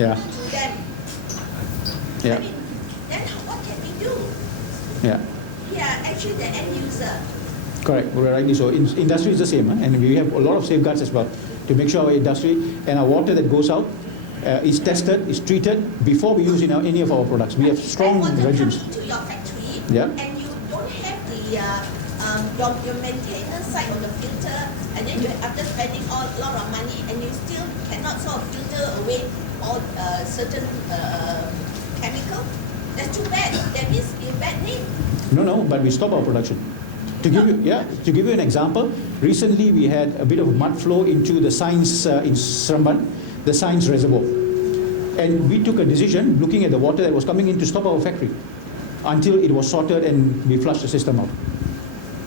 Yeah. to them. Yeah. I mean, then what can we do? Yeah. We are actually the end user. Correct, rightly so. Industry is the same, and we have a lot of safeguards as well to make sure our industry and our water that goes out is tested, is treated before we use in any of our products. We have strong regimes. When water comes into your factory, Yeah. and you don't have the your maintenance side on the filter, and then you after spending a lot of money, and you still cannot sort of filter away all certain chemical. That's too bad. That means a bad name. No, but we stop our production. To give you an example, recently we had a bit of mud flow into the Science in Seremban, the Science reservoir, and we took a decision looking at the water that was coming in to stop our factory until it was sorted and we flushed the system out.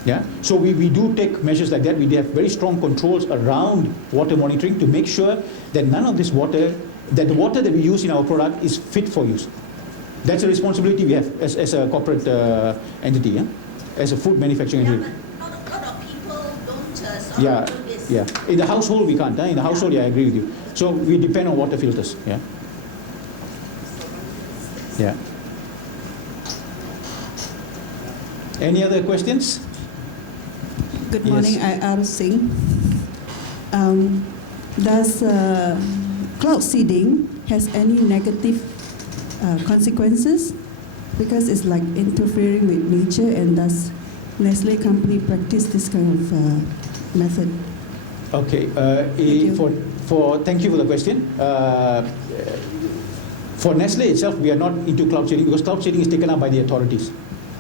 Yeah, so we do take measures like that. We have very strong controls around water monitoring to make sure that none of this water, that the water that we use in our product is fit for use. That's a responsibility we have as a corporate entity. Yeah? As a food manufacturing entity. But not a lot of people don't sort of do this. Yeah. In the household we can't. In the household, I agree with you. So we depend on water filters. Yeah. Yeah. Any other questions? Good morning, I am Singh. Does cloud seeding has any negative consequences? Because it's like interfering with nature, and does Nestle company practice this kind of method? Okay. Thank you for the question. For Nestle itself, we are not into cloud seeding because cloud seeding is taken up by the authorities.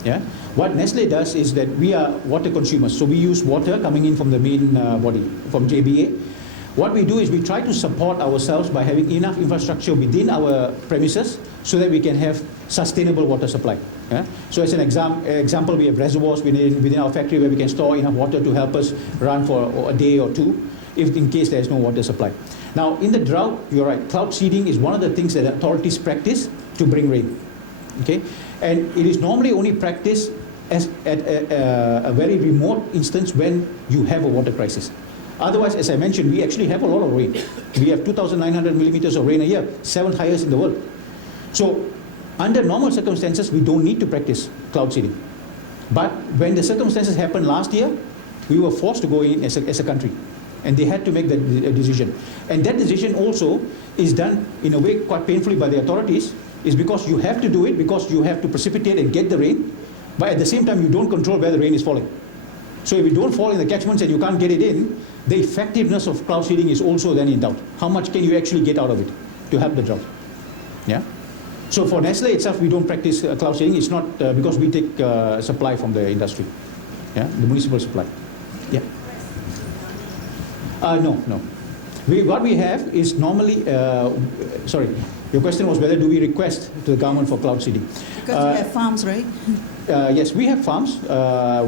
Yeah. What Nestle does is that we are water consumers, so we use water coming in from the main body, from JBA. What we do is we try to support ourselves by having enough infrastructure within our premises so that we can have sustainable water supply. Yeah? So as an example, we have reservoirs within our factory where we can store enough water to help us run for a day or two, if in case there is no water supply. Now, in the drought, you're right, cloud seeding is one of the things that authorities practice to bring rain. Okay? And it is normally only practiced at a very remote instance when you have a water crisis. Otherwise, as I mentioned, we actually have a lot of rain. We have 2,900 millimeters of rain a year, 7th highest in the world. So, under normal circumstances, we don't need to practice cloud seeding. But when the circumstances happened last year, we were forced to go in as a country. And they had to make that decision. And that decision also is done in a way quite painfully by the authorities, is because you have to do it, because you have to precipitate and get the rain, but at the same time, you don't control where the rain is falling. So if you don't fall in the catchments and you can't get it in, the effectiveness of cloud seeding is also then in doubt. How much can you actually get out of it to help the drought? Yeah. So for Nestle itself, we don't practice cloud seeding. It's not because we take supply from the industry, yeah, the municipal supply. Yeah. No. What we have is normally, sorry, your question was whether do we request to the government for cloud seeding? Because you have farms, right? Yes, we have farms.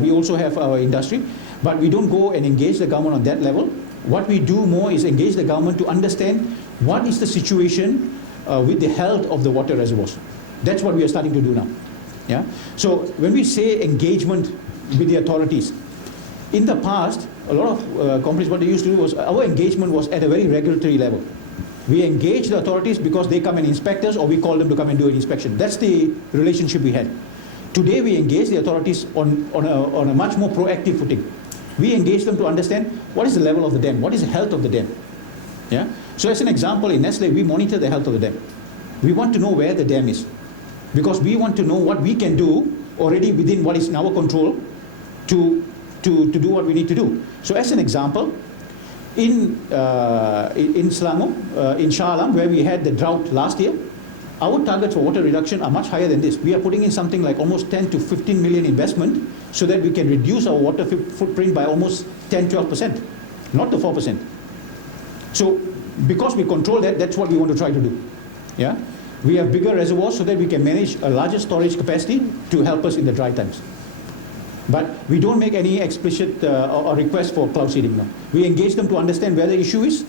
We also have our industry, but we don't go and engage the government on that level. What we do more is engage the government to understand what is the situation with the health of the water reservoirs. That's what we are starting to do now. Yeah. So when we say engagement with the authorities, in the past, a lot of companies, what they used to do was, our engagement was at a very regulatory level. We engage the authorities because they come and inspect us, or we call them to come and do an inspection. That's the relationship we had. Today we engage the authorities on a much more proactive footing. We engage them to understand what is the level of the dam, what is the health of the dam. Yeah? So as an example, in Nestle, we monitor the health of the dam. We want to know where the dam is, because we want to know what we can do already within what is in our control to do what we need to do. So as an example, in Selangor, in Shah Alam, where we had the drought last year, our targets for water reduction are much higher than this. We are putting in something like almost 10 to 15 million investment so that we can reduce our water footprint by almost 10-12%, not the 4%. So because we control that, that's what we want to try to do. Yeah? We have bigger reservoirs so that we can manage a larger storage capacity to help us in the dry times. But we don't make any explicit or request for cloud seeding now. We engage them to understand where the issue is.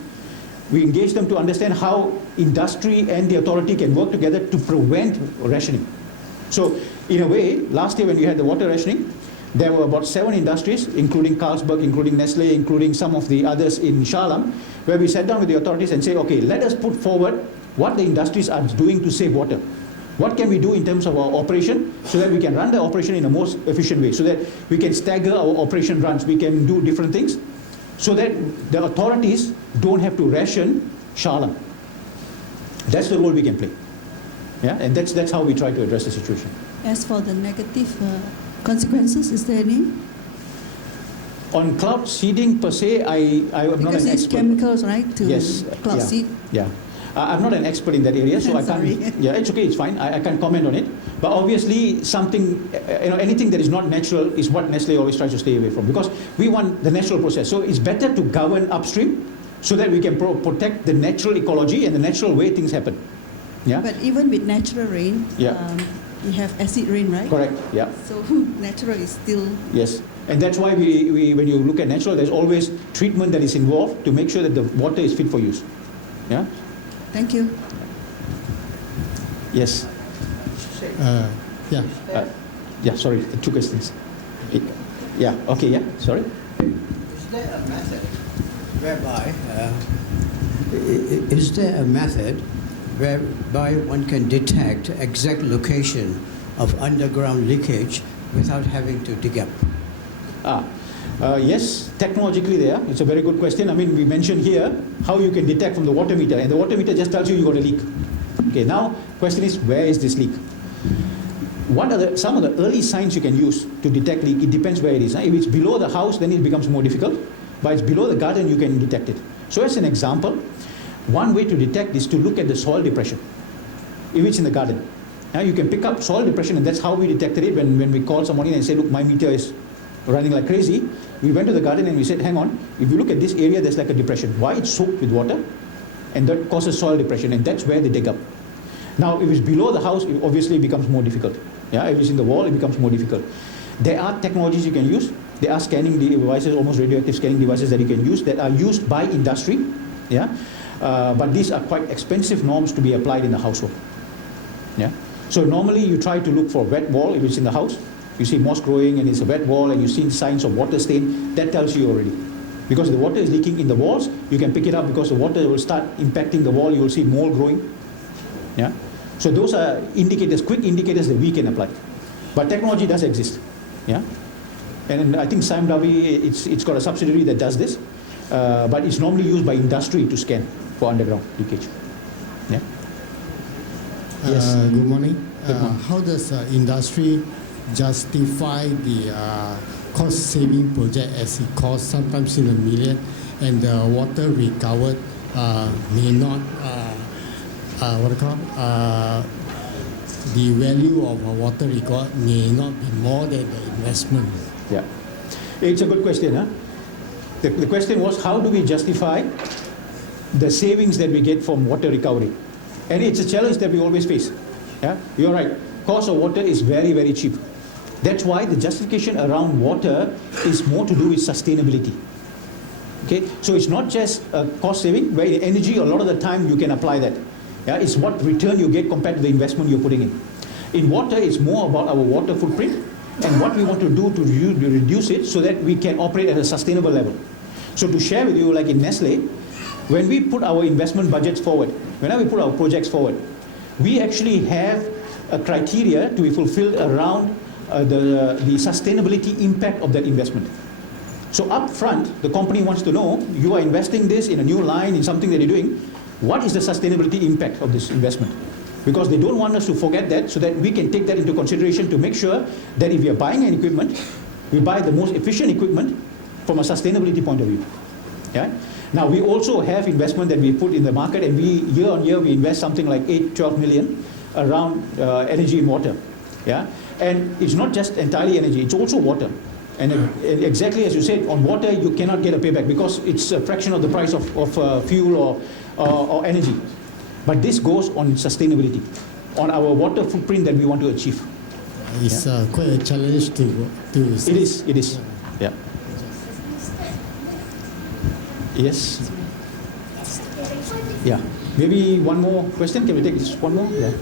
We engage them to understand how industry and the authority can work together to prevent rationing. So in a way, last year when we had the water rationing, there were about 7 industries, including Carlsberg, including Nestle, including some of the others in Shah Alam, where we sat down with the authorities and say, okay, let us put forward what the industries are doing to save water. What can we do in terms of our operation so that we can run the operation in the most efficient way, so that we can stagger our operation runs, we can do different things, so that the authorities don't have to ration Shala. That's the role we can play. Yeah, and that's how we try to address the situation. As for the negative consequences, is there any? On cloud seeding per se, I am not an expert. Because it's chemicals, right? To Yes. cloud seed. Yeah. I'm not an expert in that area, so I can't. Sorry. Yeah, it's okay, it's fine. I can't comment on it. But obviously, something, anything that is not natural is what Nestle always tries to stay away from, because we want the natural process. So it's better to govern upstream so that we can protect the natural ecology and the natural way things happen. Yeah. But even with natural rain, Yeah. you have acid rain, right? Correct. Yeah. So natural is still. Yes. And that's why we when you look at natural, there's always treatment that is involved to make sure that the water is fit for use. Yeah. Thank you. Yes. Yeah. Yeah. Sorry, two questions. Yeah. Okay. Yeah. Sorry. Is there a method whereby one can detect exact location of underground leakage without having to dig up? Yes, technologically there. It's a very good question. I mean, we mentioned here how you can detect from the water meter, and the water meter just tells you got a leak. Okay, now question is, where is this leak? What are some of the early signs you can use to detect leak? It depends where it is. If it's below the house, then it becomes more difficult. But it's below the garden, you can detect it. So as an example, one way to detect is to look at the soil depression. If it's in the garden, you can pick up soil depression, and that's how we detected it when we called somebody and said, look, my meter is running like crazy. We went to the garden and we said, hang on, if you look at this area, there's like a depression. Why? It's soaked with water, and that causes soil depression, and that's where they dig up. Now, if it's below the house, it obviously becomes more difficult. Yeah, if it's in the wall, it becomes more difficult. There are technologies you can use. There are scanning devices, almost radioactive scanning devices that you can use that are used by industry. Yeah, but these are quite expensive norms to be applied in the household. Yeah, so normally you try to look for a wet wall if it's in the house. You see moss growing and it's a wet wall and you see signs of water stain, that tells you already. Because the water is leaking in the walls, you can pick it up because the water will start impacting the wall, you will see mold growing. Yeah? So those are indicators, quick indicators that we can apply. But technology does exist. Yeah? And I think Davi, it's got a subsidiary that does this, but it's normally used by industry to scan for underground leakage. Yeah? Yes. Good morning. Good morning. How does industry justify the cost-saving project as it costs sometimes in a million, and the water recovered may not, the value of water recovered may not be more than the investment? Yeah, it's a good question. Huh? The question was, how do we justify the savings that we get from water recovery? And it's a challenge that we always face. Yeah, you're right. Cost of water is very, very cheap. That's why the justification around water is more to do with sustainability. Okay, so it's not just a cost saving, where in energy a lot of the time you can apply that. Yeah, it's what return you get compared to the investment you're putting in. In water, it's more about our water footprint and what we want to do to reduce it so that we can operate at a sustainable level. So to share with you, like in Nestle, when we put our investment budgets forward, whenever we put our projects forward, we actually have a criteria to be fulfilled around the sustainability impact of that investment. So up front, the company wants to know, you are investing this in a new line, in something that you're doing, what is the sustainability impact of this investment? Because they don't want us to forget that, so that we can take that into consideration to make sure that if we are buying an equipment, we buy the most efficient equipment from a sustainability point of view. Yeah? Now we also have investment that we put in the market, and we year on year we invest something like 8-12 million around energy and water. Yeah? And it's not just entirely energy, it's also water. And exactly as you said, on water you cannot get a payback because it's a fraction of the price of fuel or energy. But this goes on sustainability, on our water footprint that we want to achieve. It's quite a challenge to It is. Yeah. Yes. Yeah. Maybe one more question. Can we take this one more? Yeah.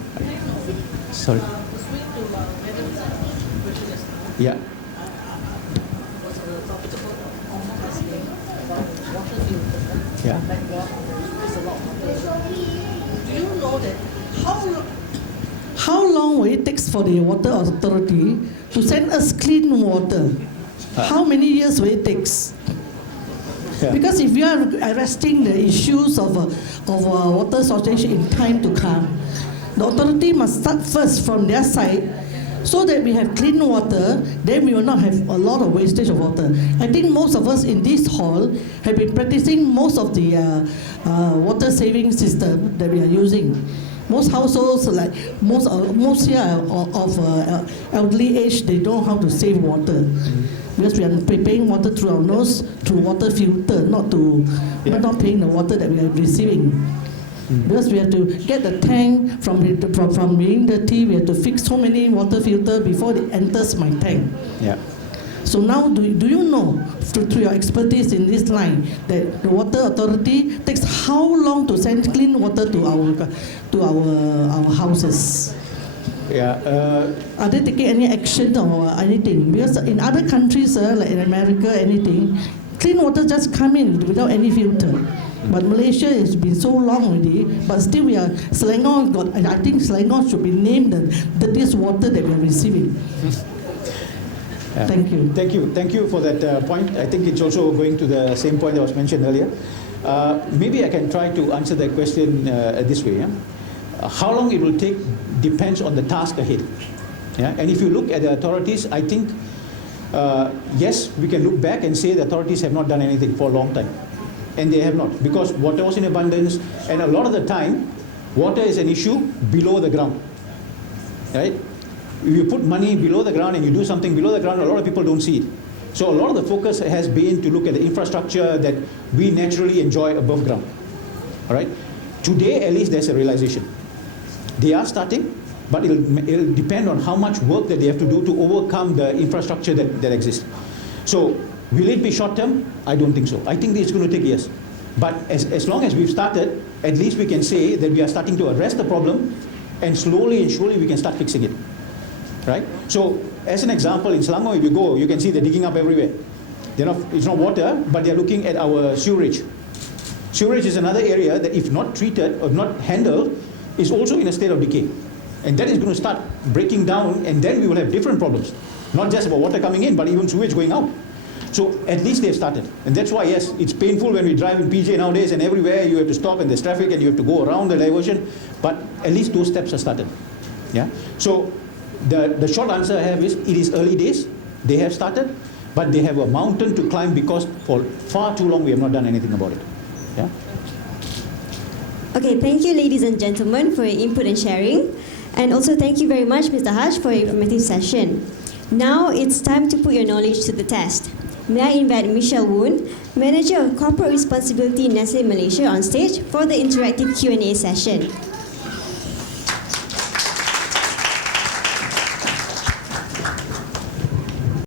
Sorry. Yeah. Yeah. Do you know how long will it take for the water authority to send us clean water? How many years will it take? Yeah. Because if you are arresting the issues of water shortage in time to come, the authority must start first from their side, so that we have clean water, then we will not have a lot of wastage of water. I think most of us in this hall have been practicing most of the water saving system that we are using. Most households, like most here of elderly age, they know how to save water. Because we are paying water through our nose, through water filter, not paying the water that we are receiving. Because we have to get the tank from being dirty, we have to fix so many water filter before it enters my tank. Yeah. So now, do you know, through your expertise in this line, that the water authority takes how long to send clean water to our houses? Yeah. Are they taking any action or anything? Because in other countries, like in America, anything, clean water just come in without any filter. But Malaysia has been so long already, but still we are, Selangor I think Selangor should be named the dirtiest water that we are receiving. Yeah. Thank you. Thank you for that point. I think it's also going to the same point that was mentioned earlier. Maybe I can try to answer that question this way. Yeah? How long it will take depends on the task ahead. Yeah? And if you look at the authorities, I think, yes, we can look back and say the authorities have not done anything for a long time. And they have not, because water was in abundance, and a lot of the time, water is an issue below the ground. Right? If you put money below the ground and you do something below the ground, a lot of people don't see it. So a lot of the focus has been to look at the infrastructure that we naturally enjoy above ground. All right? Today, at least, there's a realization. They are starting, but it'll depend on how much work that they have to do to overcome the infrastructure that exists. So, will it be short term? I don't think so. I think it's going to take years. But as long as we've started, at least we can say that we are starting to address the problem, and slowly and surely we can start fixing it. Right? So, as an example, in Selangor, if you go, you can see they're digging up everywhere. It's not water, but they're looking at our sewerage. Sewerage is another area that, if not treated or not handled, is also in a state of decay. And that is going to start breaking down, and then we will have different problems. Not just about water coming in, but even sewage going out. So at least they've started. And that's why, yes, it's painful when we drive in PJ nowadays, and everywhere you have to stop and there's traffic and you have to go around the diversion. But at least those steps are started. Yeah. So the short answer I have is, it is early days. They have started, but they have a mountain to climb, because for far too long we have not done anything about it. Yeah. Okay, thank you, ladies and gentlemen, for your input and sharing. And also thank you very much, Mr. Harsh, for your informative session. Now it's time to put your knowledge to the test. May I invite Michelle Woon, Manager of Corporate Responsibility in Nestle Malaysia, on stage for the interactive Q&A session.